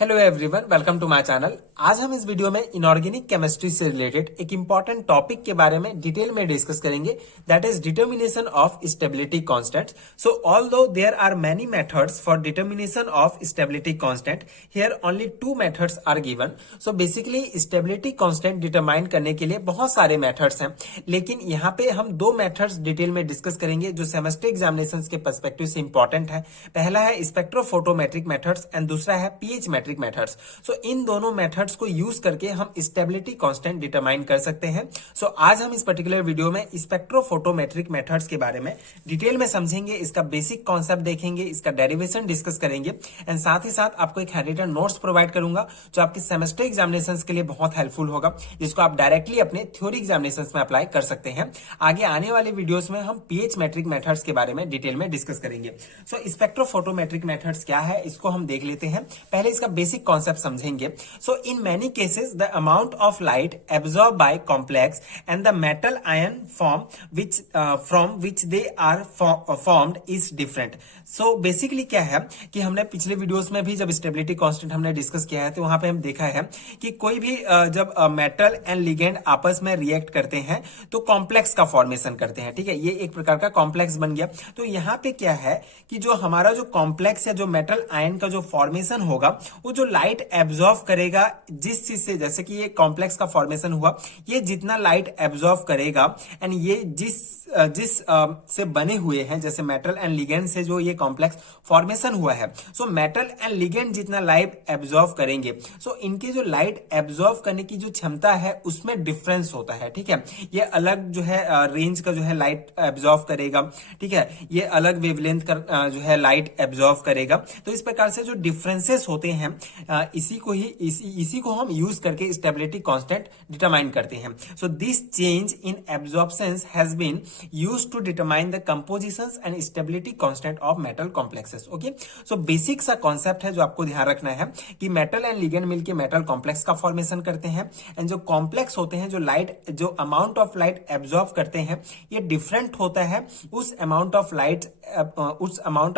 Hello everyone, welcome to my channel. आज हम इस वीडियो में इनऑर्गेनिक केमिस्ट्री से रिलेटेड एक इंपॉर्टेंट टॉपिक के बारे में डिटेल में डिस्कस करेंगे, that is determination of stability constant. So although there are many methods for determination of stability constant, here only two methods are given. So basically stability constant determine करने के लिए बहुत सारे मेथड्स हैं, लेकिन यहाँ पे हम दो मेथड्स डिटेल में डिस्कस करेंगे जो सेमेस्टर एग्जामिनेशन के पर्सपेक्टिव से इंपॉर्टेंट है। पहला है स्पेक्ट्रोफोटोमेट्रिक मेथड्स एंड दूसरा है पीएच मेट्रिक मेथड्स। सो इन दोनों मेथड्स को यूज करके हम स्टेबिलिटी कांस्टेंट डिटरमाइन कर सकते हैं। सो आज हम इस पर्टिकुलर वीडियो में स्पेक्ट्रोफोटोमेट्रिक मेथड्स के बारे में डिटेल में समझेंगे, इसका बेसिक कॉन्सेप्ट देखेंगे, इसका डेरिवेशन डिस्कस करेंगे एंड साथ ही साथ आपको एक हैंडरिटन नोट्स प्रोवाइड करूंगा जो आपके सेमेस्टर एग्जामिनेशंस के लिए बहुत हेल्पफुल होगा, जिसको आप डायरेक्टली अपने थ्योरी एग्जामिनेशंस में अप्लाई कर सकते हैं। आगे आने वाले वीडियोस में हम पीएच मेट्रिक मेथड्स के बारे में डिटेल में डिस्कस करेंगे। सो स्पेक्ट्रोफोटोमेट्रिक मेथड्स क्या है, इसको हम देख लेते हैं। पहले इसका बेसिक कॉन्सेप्ट समझेंगे। So in many cases the amount of light absorb by complex and the metal ion form which from which they are formed is different. So basically क्या है कि हमने पिछले वीडियोस में भी जब स्टेबिलिटी कांस्टेंट हमने डिस्कस किया है तो वहां पे हम देखा है कि कोई भी जब मेटल एंड लिगेंड आपस में रिएक्ट करते हैं तो कॉम्प्लेक्स का फॉर्मेशन करते हैं। ठीक है, ये एक प्रकार का कॉम्प्लेक्स बन गया। तो यहाँ पे क्या है कि जो हमारा जो कॉम्प्लेक्स या जो मेटल आयन का जो फॉर्मेशन होगा वो जो लाइट एब्जॉर्व करेगा जिस चीज से, जैसे कि ये कॉम्प्लेक्स का फॉर्मेशन हुआ, ये जितना लाइट एब्जॉर्व करेगा एंड ये जिस से बने हुए हैं, जैसे मेटल एंड लिगेंड से जो ये कॉम्प्लेक्स फॉर्मेशन हुआ है, सो मेटल एंड लिगेंड जितना लाइट एब्जॉर्व करेंगे, सो इनके जो लाइट एब्जॉर्व करने की जो क्षमता है उसमें डिफरेंस होता है। ठीक है, ये अलग जो है रेंज का जो है लाइट एब्जॉर्व करेगा। ठीक है, ये अलग वेवलेंथ का जो है लाइट एब्जॉर्व करेगा। तो इस प्रकार से जो डिफरेंसेस होते हैं इसी को हम यूज करके स्टेबिलिटी कांस्टेंट डिटरमाइन करते हैं। So this change in absorptions has been used to determine the compositions and stability constant of metal complexes. Okay, so basic सा concept है जो आपको ध्यान रखना है कि metal and ligand मिलके metal complex का formation करते हैं एंड जो complex होते हैं, जो amount of light absorb करते हैं, ये different होता है उस amount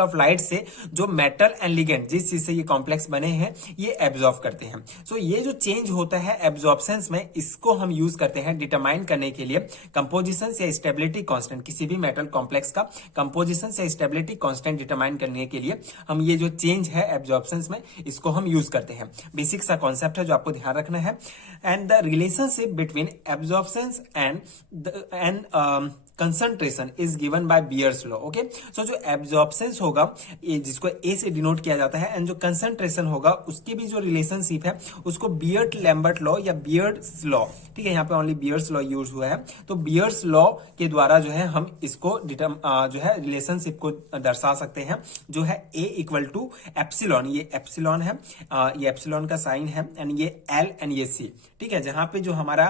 of light से जो metal and ligand जिस चीज से ये complex बने हैं ये absorb करते हैं। So ये जो change होता है absorptions में, इसको हम यूज करते हैं डिटरमाइन करने के लिए compositions या stability कांस्टेंट। किसी भी मेटल कॉम्प्लेक्स का कंपोजिशन से स्टेबिलिटी कांस्टेंट डिटरमाइन करने के लिए हम ये जो चेंज है एब्जॉर्प्शंस में, इसको हम यूज करते हैं। बेसिक सा कॉन्सेप्ट है जो आपको ध्यान रखना है। And the relationship between absorptions and concentration is given by Beer's law. Okay, so जो एब्जॉर्प्शंस होगा ये जिसको ए से डिनोट किया जाता है एंड जो कंसंट्रेशन होगा उसकी भी जो रिलेशनशिप है उसको बियर्ड लैम्बर्ट लॉ या बियर्ड्स लॉ, ठीक है, यहाँ पे ओनली बियर्स लॉ यूज हुआ है, तो बियर्स लॉ के द्वारा जो है हम इसको जो है रिलेशनशिप को दर्शा सकते हैं, जो है ए इक्वल टू एप्सिलॉन। ये एप्सिलॉन है, ये एप्सिलॉन का साइन है एंड ये एल एंड ये सी। ठीक है, जहां पे जो हमारा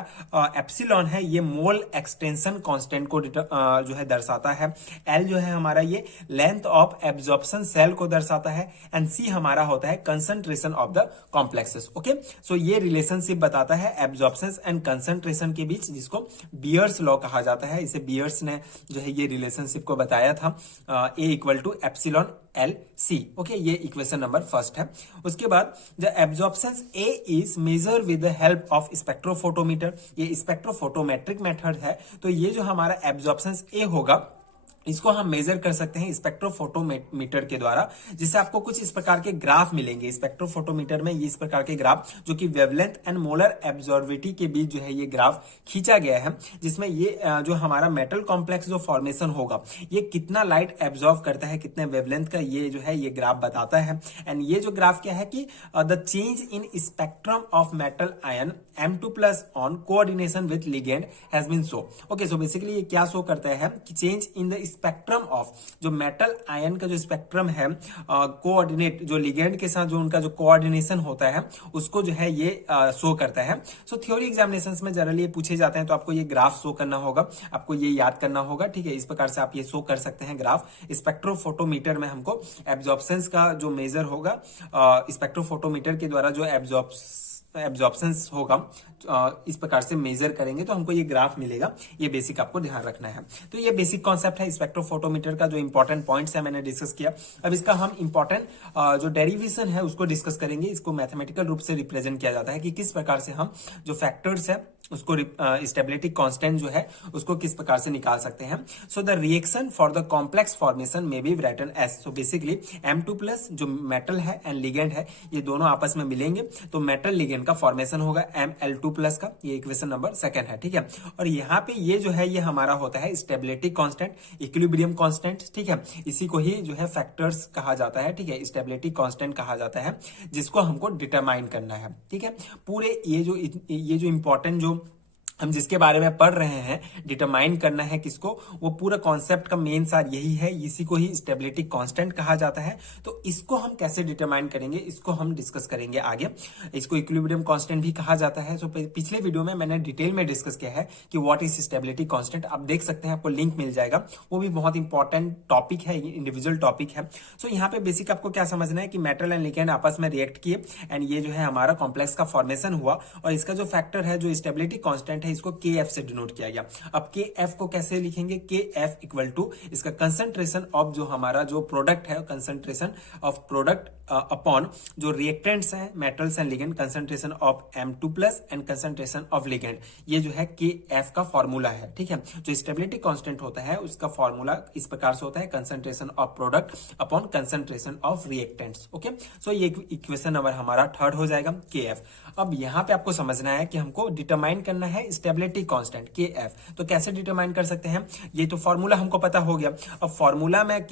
एप्सिलॉन है ये मोल एक्सटेंशन कांस्टेंट को जो है दर्शाता है, एल जो है हमारा ये लेंथ ऑफ एब्जॉर्प्शन सेल को दर्शाता है एंड सी हमारा होता है concentration of the complexes. Okay, so ये रिलेशनशिप बताता है एब्जॉर्प्शन एंड कंसंट्रेशन के बीच, जिसको बियर्स लॉ कहा जाता है। इसे बियर्स ने जो है ये रिलेशनशिप को बताया था, A equal to epsilon L C. Okay, ये इक्वेशन नंबर फर्स्ट है। उसके बाद the absorption A is measure with the help of spectrophotometer. ये स्पेक्ट्रोफोटोमेट्रिक मेथड है, तो ये जो हमारा एब्जॉर्प्शन ए होगा इसको हम मेजर कर सकते हैं स्पेक्ट्रोफोटोमीटर के द्वारा, जिससे आपको कुछ इस प्रकार के ग्राफ मिलेंगे स्पेक्ट्रोफोटोमीटर में। ये इस प्रकार के ग्राफ जो कि वेवलेंथ एंड मोलर एब्जॉर्बिविटी के बीच जो है ये ग्राफ खींचा गया है, जिसमें ये जो हमारा मेटल कॉम्प्लेक्स जो फॉर्मेशन होगा ये कितना लाइट एब्जॉर्ब करता है, कितने वेवलेंथ का, ये जो है ये ग्राफ बताता है। एंड ये जो ग्राफ क्या है कि the change in spectrum of metal ion M2+ on coordination with ligand has been show. Okay, so basically ये क्या शो करता है कि change in the spectrum of जो मेटल आयन का जो स्पेक्ट्रम है कोऑर्डिनेट जो लिगेंड के साथ जो उनका जो कोऑर्डिनेशन होता है उसको जो है ये शो करता है। सो थ्योरी एग्जामिनेशंस में जनरली ये पूछे जाते हैं, तो आपको ये ग्राफ शो करना होगा, आपको ये याद करना होगा। ठीक है, इस प्रकार से आप ये शो कर सकते हैं ग्राफ। स्पेक्ट्रोफोटोमीटर में हमको एब्जॉर्प्शंस का जो मेजर होगा, स्पेक्ट्रोफोटोमीटर के द्वारा जो एब्जॉर्प्शन होगा, इस प्रकार से मेजर करेंगे तो हमको ये ग्राफ मिलेगा। ये बेसिक आपको ध्यान रखना है। तो ये बेसिक कॉन्सेप्ट है स्पेक्ट्रोफोटोमीटर का, जो इंपॉर्टेंट पॉइंट्स है मैंने डिस्कस किया। अब इसका हम इंपॉर्टेंट जो डेरिवेशन है उसको डिस्कस करेंगे। इसको मैथमेटिकल रूप से रिप्रेजेंट किया जाता है कि किस प्रकार से हम जो फैक्टर्स है उसको स्टेबिलिटी कांस्टेंट जो है उसको किस प्रकार से निकाल सकते हैं। So the reaction for the complex formation में be written as, so basically M2 plus जो मेटल है एंड लिगेंड है ये दोनों आपस में मिलेंगे तो मेटल लिगेंड का फॉर्मेशन होगा ML2 प्लस का। ये इक्वेशन नंबर 2 है, ठीक है। और यहाँ पे ये जो है ये हमारा होता है स्टेबिलिटी कांस्टेंट, इक्विलिब्रियम कांस्टेंट, ठीक है। इसी को ही जो है फैक्टर्स कहा जाता है, ठीक है, स्टेबिलिटी कांस्टेंट कहा जाता है, जिसको हमको डिटरमाइन करना है, ठीक है। पूरे ये जो इंपॉर्टेंट जो हम जिसके बारे में पढ़ रहे हैं, डिटरमाइन करना है किसको, वो पूरा कॉन्सेप्ट का मेन सार यही है। इसी को ही स्टेबिलिटी कांस्टेंट कहा जाता है। तो इसको हम कैसे डिटरमाइन करेंगे इसको हम डिस्कस करेंगे आगे। इसको इक्विलिब्रियम कांस्टेंट भी कहा जाता है। सो पिछले वीडियो में मैंने डिटेल में डिस्कस किया है कि व्हाट इज स्टेबिलिटी कांस्टेंट। आप देख सकते हैं, आपको लिंक मिल जाएगा। वो भी बहुत इंपॉर्टेंट टॉपिक है, इंडिविजुअल टॉपिक है। सो यहाँ पे बेसिक आपको क्या समझना है कि मेटल एंड लिगेंड आपस में रिएक्ट किए एंड ये जो है हमारा कॉम्प्लेक्स का फॉर्मेशन हुआ, और इसका जो फैक्टर है जो स्टेबिलिटी कांस्टेंट है इसको KF से डिनोट किया गया। अब KF को कैसे लिखेंगे, KF इक्वल टू इसका कंसंट्रेशन ऑफ जो हमारा जो प्रोडक्ट है, कंसंट्रेशन ऑफ प्रोडक्ट अपॉन जो रिएक्टेंट्स हैं metals and ligand, concentration of M2 plus and concentration of ligand. ये जो है KF का फॉर्मूला है, ठीक है। जो स्टेबिलिटी कांस्टेंट होता है उसका फॉर्मूला इस प्रकार से होता है, concentration of product upon concentration of reactants. Okay, so ये इक्वेशन नंबर हमारा 3rd हो जाएगा, KF। अब यहाँ पे आपको समझना है कि हमको डिटरमाइन करना है स्टेबिलिटी कांस्टेंट KF। तो कैसे डिटरमाइन कर सकते हैं, ये तो फॉर्मूला हमको पता हो गया। अब फॉर्मूला में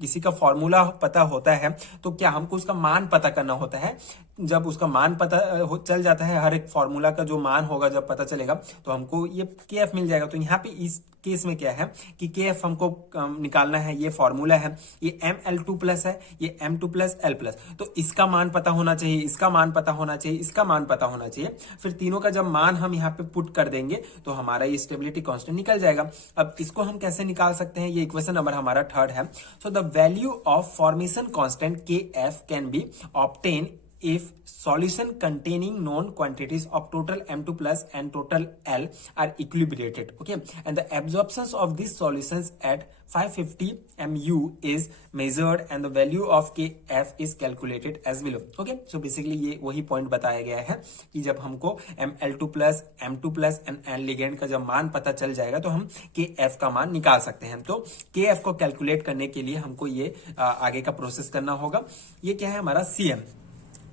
किसी का फॉर्मूला पता होता है तो क्या हमको उसका मान पता करना होता है। जब उसका मान पता चल जाता है, हर एक फॉर्मूला का जो मान होगा जब पता चलेगा तो हमको ये KF मिल जाएगा। तो यहाँ पे इस केस में क्या है कि KF हमको निकालना है, ये फॉर्मूला है, ये ML2 प्लस है, ये M2 प्लस L प्लस। तो इसका मान पता होना चाहिए, इसका मान पता होना चाहिए, इसका मान पता होना चाहिए। फिर तीनों का जब मान हम यहाँ पे पुट कर देंगे तो हमारा ये स्टेबिलिटी कांस्टेंट निकल जाएगा। अब इसको हम कैसे निकाल सकते हैं, ये इक्वेशन नंबर हमारा 3rd है। So the value of formation constant KF can be obtain if solution containing known quantities of total M2 plus and total L are equilibrated, okay, and the absorptions of these solutions at 550 MU is measured and the value of KF is calculated as below, okay। so basically ये वही point बताया गया है कि जब हमको ML2 plus M2 plus and L ligand का जब मान पता चल जाएगा तो हम KF का मान निकाल सकते हैं। तो KF को कैलकुलेट करने के लिए हमको ये आगे का प्रोसेस करना होगा। ये क्या है हमारा CM,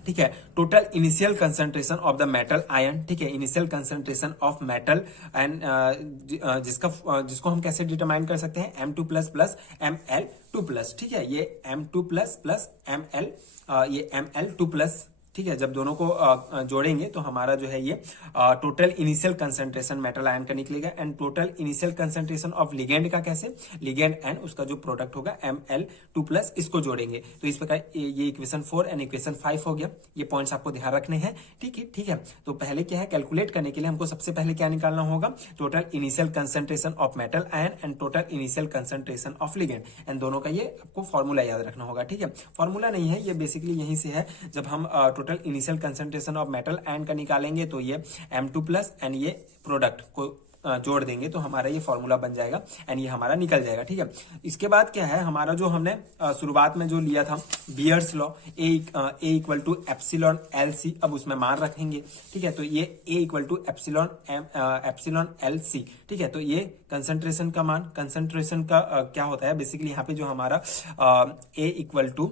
ठीक है, total initial concentration of the metal ion, ठीक है, initial concentration of metal and जिसको हम कैसे डिटरमाइन कर सकते हैं, M2 plus plus ML2 plus, ठीक है, ये M2 प्लस प्लस ML ये ML2 प्लस, ठीक है। जब दोनों को जोड़ेंगे तो हमारा जो है ये total initial concentration metal ion का निकलेगा and total initial concentration of ligand का कैसे, लिगेंड एंड उसका जो प्रोडक्ट होगा ML2 प्लस, इसको जोड़ेंगे तो इस प्रकार ये इक्वेशन 4 एंड इक्वेशन 5 हो गया। ये पॉइंट्स आपको ध्यान रखने हैं, ठीक है, ठीक है। तो पहले क्या है, कैलकुलेट करने के लिए हमको सबसे पहले क्या निकालना होगा, total initial concentration of metal ion and total initial concentration of ligand, and दोनों का ये आपको फॉर्मूला याद रखना होगा, ठीक है। फॉर्मूला नहीं है, ये बेसिकली यहीं से है। जब हम total initial concentration of metal ion का निकालेंगे तो ये M2 प्लस एंड ये प्रोडक्ट को जोड़ देंगे तो हमारा ये फॉर्मूला बन जाएगा एंड ये हमारा निकल जाएगा, ठीक है। इसके बाद क्या है, हमारा जो हमने शुरुआत में जो लिया था Beer's law, A equal to epsilon LC, अब उसमें मान रखेंगे, ठीक है। तो ये A equal to epsilon LC, ठीक है। तो ये कंसंट्रेशन का मान, कंसंट्रेशन का क्या होता है बेसिकली, यहाँ पे जो हमारा A equal to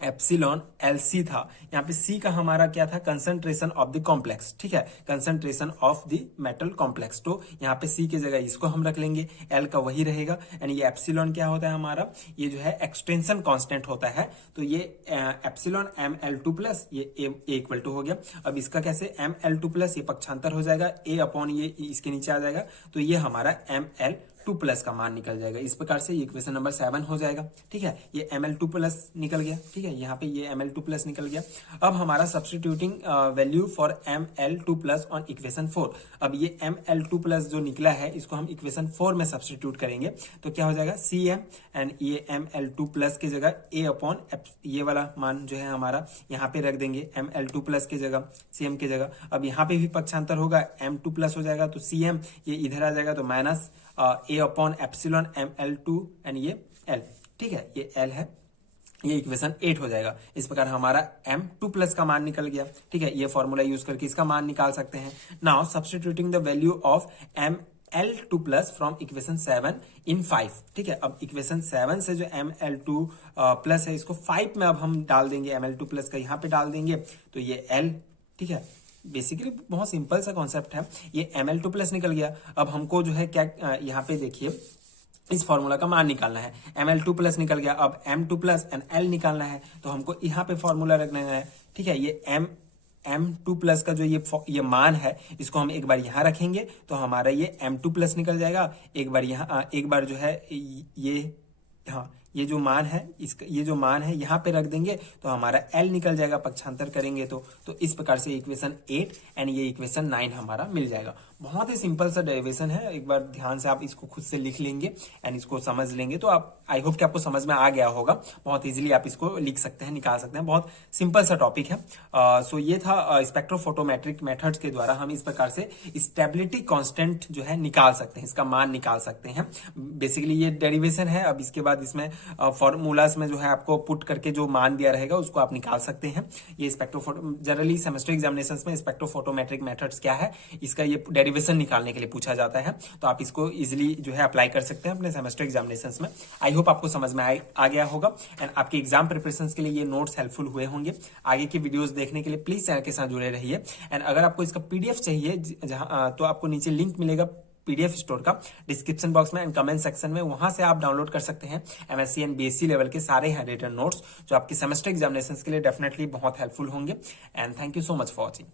epsilon LC था, यहाँ पे C का हमारा क्या था, कंसंट्रेशन ऑफ द कॉम्प्लेक्स, ठीक है, concentration of the metal complex. तो यहाँ पे C की जगह इसको हम रख लेंगे, L का वही रहेगा एंड ये एप्सिलॉन क्या होता है हमारा, ये जो है एक्सटेंशन कांस्टेंट होता है। तो ये एप्सिलॉन ML2 प्लस ये A इक्वल टू हो गया। अब इसका कैसे, ML2 प्लस ये पक्षांतर हो जाएगा, A अपॉन ये इसके नीचे आ जाएगा तो ये हमारा ML2 ML2+ का मान निकल जाएगा। इस प्रकार से इक्वेशन नंबर 7 हो जाएगा। ठीक है, ये ML2+ निकल गया। ठीक है, यहाँ पे ये ML2+ निकल गया। अब हमारा substituting value for ML2+ on equation 4। अब ये ML2+ जो निकला है इसको हम इक्वेशन 4 में सब्स्टिट्यूट करेंगे तो क्या हो जाएगा, CM एंड ये ML2+ की जगह A अपॉन ये वाला मान जो है हमारा यहाँ पे रख देंगे ML2+ की जगह CM की जगह। अब यहाँ पे भी पक्षांतर होगा, M2+ हो जाएगा तो CM, ये इधर आ जाएगा तो minus A upon epsilon ML2 and ये L। ठीक है, ये L है, ये इक्वेशन 8 हो जाएगा। इस प्रकार हमारा M2+ का मान निकल गया। ठीक है, ये फॉर्मूला यूज करके इसका मान निकाल सकते हैं। Now substituting the value of ML2+ from equation 7 इन 5। ठीक है, अब इक्वेशन 7 से जो ML2+ है इसको 5 में अब हम डाल देंगे, ML2+ का यहाँ पे डाल देंगे तो ये L। ठीक है, बेसिकली बहुत सिंपल सा कॉन्सेप्ट है। ये ML2+ निकल गया। अब हमको जो है क्या यहाँ पे देखिए इस फॉर्मूला का मान निकालना है। ML2+ निकल गया, अब M2+ एंड L निकालना है तो हमको यहाँ पे फॉर्मूला रखना है। ठीक है, ये M2+ का जो ये मान है इसको हम एक बार यहाँ रखेंगे तो हमारा ये M2+ निकल जाएगा। एक बार यहाँ एक बार जो है ये, हाँ, ये जो मान है इसका, ये जो मान है यहाँ पे रख देंगे तो हमारा L निकल जाएगा पक्षांतर करेंगे तो इस प्रकार से इक्वेशन 8 एंड ये इक्वेशन 9 हमारा मिल जाएगा। बहुत ही सिंपल सा डेरिवेशन है, एक बार ध्यान से आप इसको खुद से लिख लेंगे एंड इसको समझ लेंगे तो आप, आई होप कि आपको समझ में आ गया होगा। बहुत इजीली आप इसको लिख सकते हैं, निकाल सकते हैं, बहुत सिंपल सा टॉपिक है। सो ये था स्पेक्ट्रोफोटोमेट्रिक मेथड्स के द्वारा हम इस प्रकार से स्टेबिलिटी कांस्टेंट जो है निकाल सकते हैं, इसका मान निकाल सकते हैं। बेसिकली ये डेरिवेशन है। अब इसके बाद इसमें फॉर्मूलाज में जो है आपको पुट करके जो मान दिया रहेगा उसको आप निकाल सकते हैं। ये स्पेक्ट्रोफोटो जनरली सेमेस्टर एग्जामिनेशंस में स्पेक्ट्रोफोटोमेट्रिक मेथड्स क्या है इसका ये डेरिवेशन निकालने के लिए पूछा जाता है, तो आप इसको इजीली जो है अप्लाई कर सकते हैं अपने सेमेस्टर एग्जामिनेशंस में। आई होप आपको समझ में आ गया होगा एंड आपके एग्जाम प्रिपरेशन के लिए ये नोट्स हेल्पफुल हुए होंगे। आगे की वीडियोस देखने के लिए प्लीज चैनल के साथ जुड़े रहिए एंड अगर आपको इसका PDF चाहिए जहां तो आपको नीचे लिंक मिलेगा PDF स्टोर का डिस्क्रिप्शन बॉक्स में एंड कमेंट सेक्शन में, वहां से आप डाउनलोड कर सकते हैं MSc एंड BSc लेवल के सारे हैंड रिटन नोट्स जो आपके सेमेस्टर एग्जामिनेशंस के लिए डेफिनेटली बहुत हेल्पफुल होंगे। And thank you so much for watching.